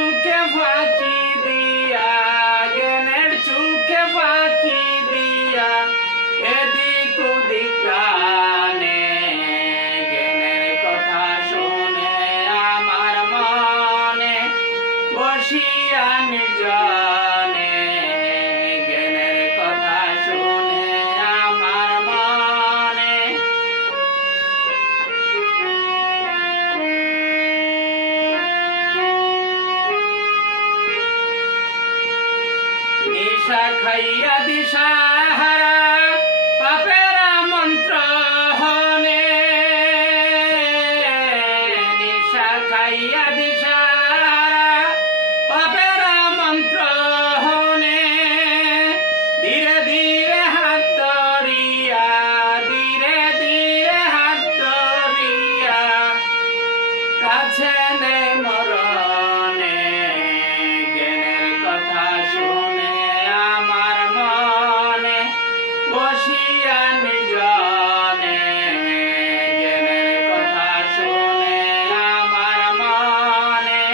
চোখে ফাঁকি দিয়া, জ্ঞানের চোখে ফাঁকি দিয়া, এদিক ওদিক টানে, জ্ঞানের কথা শুনে আমার মনে বসিয়া নির্জনে, জ্ঞানের কথা শুনে আমার মনে। নিশা খাইয়া দিশাহারা পাপেরা মন্ত্র হনে, নিশা খাইয়া দিশাহারা পাপেরা মন্ত্র হনে, ধীরে ধীরে হাত ধরিয়া, ধীরে ধীরে হাত ধরিয়া, কাছে নেই মরণে, জ্ঞানের কথা শুনে আমার মনে বসিয়া নির্জনে, জ্ঞানের কথা শুনে আমার মনে।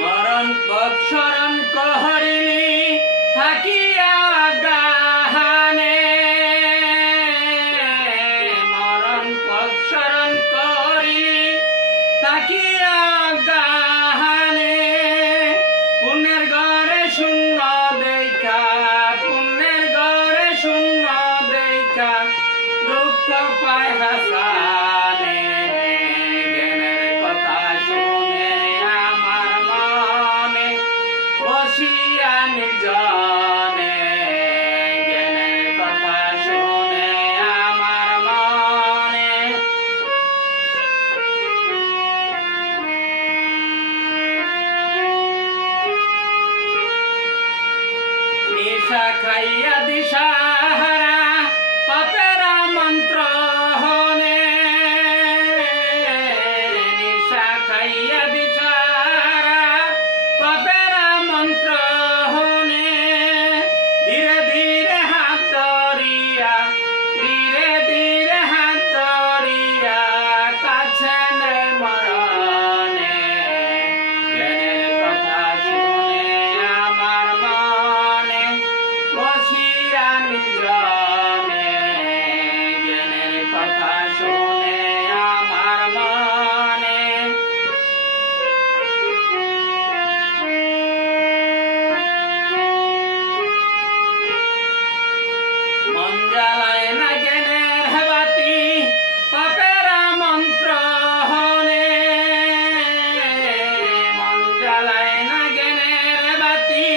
মরণ পথ স্মরণ করিলি থাকিয়া গাহানে, মরণ পথ স্মরণ করিলি থাকিয়া গাহানে, পুণ্যের ঘরে শূন্য দেখা, পুণ্যের ঘরে শূন্য দেখা, দুঃখ পায় হাসানে, জ্ঞানের কথা শুনে আমার মনে বসিয়া নির্জনে, জ্ঞানের কথা শুনে আমার মনে। নিশা খাইয়া দিশাহারা পাপেরা মন্ত্র হনে, নিশা খাইয়া দিশাহারা পাপেরা মন্ত্র হনে, ধীরে ধীরে হাত ধরিয়া, ধীরে ধীরে হাত ধরিয়া, কাছে নেই মরণে, জ্ঞানের কথা শুনে আমার মনে বসিয়া নির্জনে, জ্ঞানের কথা শুনে আমার মনে। মন জ্বালায় না জ্ঞানের বাতি পাপেরা মন্ত্র হনে, মন জ্বালায় না জ্ঞানের বাতি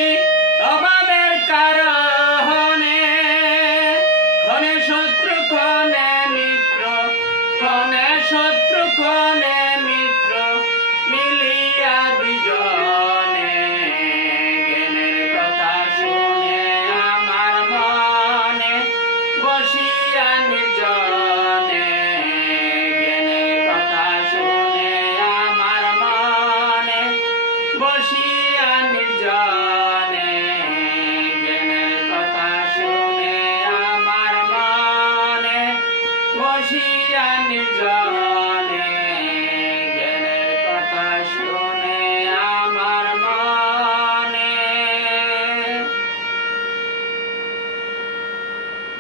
অভাবের কারণে, ক্ষণে শত্রু ক্ষণে মিত্র, ক্ষণে শত্রু ক্ষণে